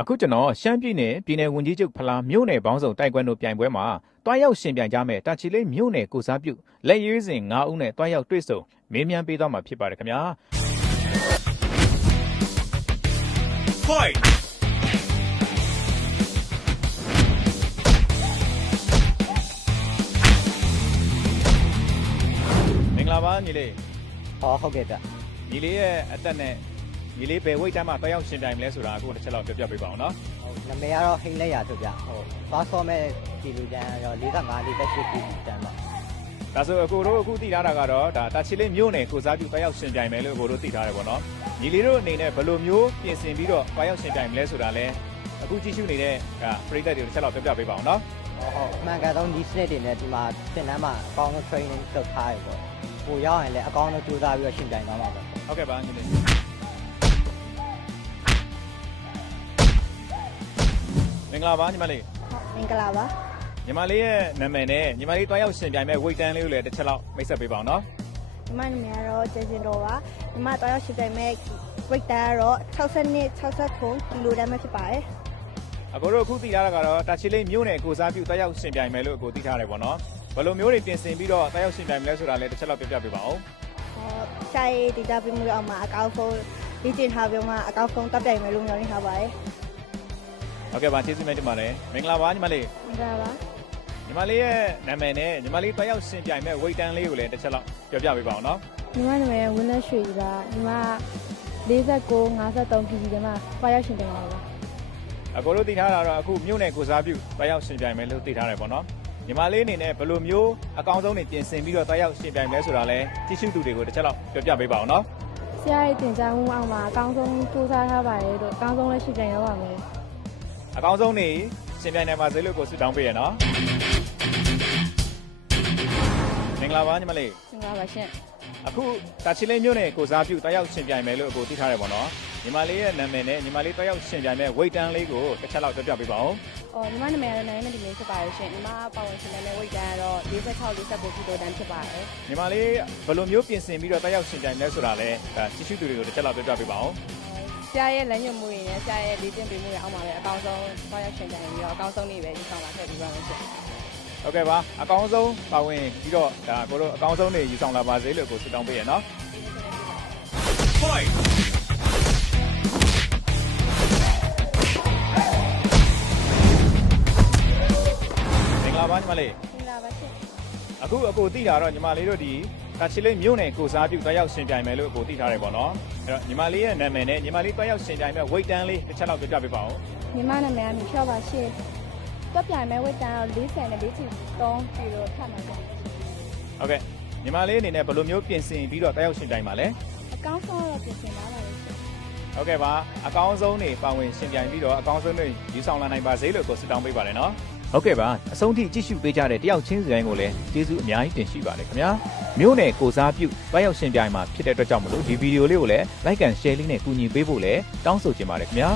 အခုကျွန်တော်ရှမ်းပြည်နယ်ဝန်ကြီးချုပ်ဖလားမြို့နယ်ပေါင်းစုံတိုက်ကွန်းတို့ပြိုင်ပွဲမှာတွားရောက်ရှင်ပြိုင်ကြမယ်တာချီလိတ်မြို့နယ်ကိုစားပြုလက်ရွေးစင်9ဦးနဲ့တွားရောက်တွေ့ဆုံမေးမြန်းပေးသွားမှာဖြစ်ပါတယ်ခင်ဗျာ Fightမင်္ဂလာပါညီလေးဟုတ်ကဲ့ဗျညီလေးရဲ့အသက်နဲ့ညီလေးဘယ်ဝိတ်တန်းမှာတွားရောက်ရှင်ပြိုင်မလဲဆိုတာအခုတစ်ချက်လောက်ပြောပြပေးပါအောင်နော်နာမည်ကတော့ဟိန်းလက်ရတို့ဗျသွားဆောမဲ့ဒီလူတန်းတော့45 48ဒီတန်းပါဒါဆိုအခုတို့အခုသိထားတာကတော့ဒါတာချီလိတ်မြို့နယ်ကိုစားပြုတွားရောက်ရှင်ပြိုင်မယ်လို့အခုတို့သိထားတယ်ပေါ့နော်ညီလေးတို့အနေနဲ့ဘယ်လိုမျိုးပြင်ဆင်ပြီးတော့တွားရောက်ရှင်ပြိုင်မလဲဆိုတာလဲအခုကြည့်ရှုနေတဲ့ပရိသတ်တွေကိုတစ်ချက်လောက်ပြောပြပေးပါအောင်နော်ဟုတ်အမှန်ကတော့ဒီစနစ်တွေနဲ့ဒီမှာသင်တန်းမှာအကောင်းဆုံး training လုပ်ထားရပေါ့ဟိုရောက်ရင်လည်းအကောင်းဆုံးကြိုးစားပြီးတော့ရှင်ပြိုင်သွားမှာပဲဟုတ်ကဲ့ပါညီလေးမင်္ဂလာပါညီမလေးမင်္ဂလာပါညီမလေးရဲ့နာမည်နဲ့ညီမလေးတွားရောက်ရှင်ပြိုင်မဲ့ဝိတ်တန်းလေးကိုလည်းတစ်ချက်လောက်မိတ်ဆက်ပေးပါအောင်နော်ညီမနာမည်ကတော့ကျေစင်တော်ပါညီမတွားရောက်ရှင်ပြိုင်မဲ့ဝိတ်တန်းကတော့60 ကီလိုတန်းပဲဖြစ်ပါတယ်အခုတို့အခုသိထားတာကတော့တာချီလိတ်မြို့နယ်ကိုစားပြုတွားရောက်ရှင်ပြိုင်မယ်လို့အခုသိထားတယ်ပေါ့နော်ဘယ်လိုမျိုးတွေပြင်ဆင်ပြီးတော့တွားရောက်ရှင်ပြိုင်မလဲဆိုတာလည်းတစ်ချက်လောက်ပြပြပေးပါဦးရှားရေးဒေတာပေးမှုတွေအောက်မှာအကောင့်ဖုန်းလေ့ကျင့်ထားပြီးမှအကောင့်ဖုန်းတက်ပြိုင်မယ်လို့မျှော်လင့်ထားပါတယ်ဟုတ်ကဲ့ပါကျေးဇူးများတင်ပါတယ်မင်္ဂလာပါညီမလေးမင်္ဂလာပါညီမလေးရဲ့နာမည်နဲ့ညီမလေးတွားရောက်ရှင်ပြိုင်မဲ့ဝိတ်တန်းလေးကိုလည်းတစ်ချက်လောက်ပြောပြပေးပါအောင်နော်ညီမနာမည်ဝင်းလက်ရွှေကြီးပါညီမ49 53 kg တန်းမှာတွားရောက်ရှင်ပြိုင်ပါပါအခုတို့သိထားတာတော့အခုမြို့နယ်ကိုစားပြုတွားရောက်ရှင်ပြိုင်မယ်လို့သိထားတယ်ပေါ့နော်ညီမလေးအနေနဲ့ဘယ်လိုမျိုးအကောင်းဆုံးနေပြင်ဆင်ပြီးတော့တွားရောက်ရှင်ပြိုင်မယ်ဆိုတာလဲကြည့်ရှုသူတွေကိုတစ်ချက်လောက်ပြောပြပေးပါအောင်နော်ဆရာရဲ့တင်ကြားမှုအောက်မှာအကောင်းဆုံးစူးစမ်းထားပါတယ်လို့အကောင်းဆုံးလည်းရှင်ပြိုင်ရပါမယ်အကောင်းဆုံးနေရှင်ပြိုင်နိုင်ပါစေလို့ကိုဆုတောင်းပေးရနော်မင်္ဂလာပါညီမလေးမင်္ဂလာပါရှင်အခုတာချီလိတ်မြို့နယ်ကိုစားပြုတွားရောက်ရှင်ပြိုင်မယ်လို့အခုသိထားတယ်ပေါ့နော်ညီမလေးရဲ့နာမည်နဲ့ညီမလေးတွားရောက်ရှင်ပြိုင်မဲ့ဝိတ်တန်းလေးကိုတစ်ချက်လောက်ပြောပြပေးပါဦးညီမနာမည်ကတော့နိုင်မဒီလေးဖြစ်ပါတယ်ရှင်ညီမပါဝင်ရှင်တဲ့ဝိတ်တန်းကတော့46 49ကီလိုတန်းဖြစ်ပါတယ်ညီမလေးဘယ်လိုမျိုးပြင်ဆင်ပြီးတော့တွားရောက်ရှင်ပြိုင်လဲဆိုတာလဲကြည့်ရှုသူတွေကိုတစ်ချက်လောက်ပြောပြပေးပါဦးဆရာရဲ့လမ်းညွှန်မှုတွေနဲ့ဆရာရဲ့လေ့ကျင့်ပေးမှုတွေအောက်မှာပဲအကောင်းဆုံးတွားရောက်ရှင်ပြိုင်ပြီးတော့အကောင်းဆုံးနေပဲယူဆောင်လာခဲ့ပြီးပါမယ်ရှင်ဟုတ်ကဲ့ပါအကောင်းဆုံးပါဝင်ပြီးတော့ဒါကိုတို့အကောင်းဆုံးနေယူဆောင်လာပါစေလို့ကိုဆုတောင်းပေးရနော် Fightမင်္ဂလာပါညီမလေးမင်္ဂလာပါရှင်အခုသိတာတော့ညီမလေးတို့ဒီတာချီလိတ်မြို့နယ်ကိုစားပြုတွားရောက်ရှင်ပြိုင်မယ်လို့အခုသိထားတယ်ပေါ့နော်အဲ့တော့ညီမလေးရဲ့နာမည်နဲ့ညီမလေးတွားရောက်ရှင်ပြိုင်မဲ့ဝိတ်တန်းလေးတစ်ချက်လောက်ပြောပြပေးပါဦးညီမနာမည်ကမြဖြောပါရှင်တွားပြိုင်မဲ့ဝိတ်တန်းတော့40နဲ့43ကီလိုထပ်မှာပါဟုတ်ကဲ့ညီမလေးအနေနဲ့ဘယ်လိုမျိုးပြင်ဆင်ပြီးတော့တွားရောက်ရှင်ပြိုင်ပါလဲအကောင်းဆုံးတော့ပြင်ဆင်ပါပါလို့ရှင်ဟုတ်ကဲ့ပါအကောင်းဆုံးနေပါဝင်ရှင်ပြိုင်ပြီးတော့အကောင်းဆုံးတွေယူဆောင်လာနိုင်ပါစေလို့ကိုဆုတောင်းပေးပါတယ်နော်ဟုတ်ကဲ့ပါအဆုံးထိကြည့်ရှုပေးကြတဲ့တယောက်ချင်းစီတိုင်းကိုလည်းကျေးဇူးအများကြီးတင်ရှိပါတယ်ခင်ဗျာမြို့နယ်ကိုစားပြုတွားရောက်ရှင်ပြိုင်မှာဖြစ်တဲ့အတွက်ကြောင့်မလို့ဒီဗီဒီယိုလေးကိုလည်း like and share လေးနဲ့ကူညီပေးဖို့လည်းတောင်းဆိုချင်ပါတယ်ခင်ဗျာ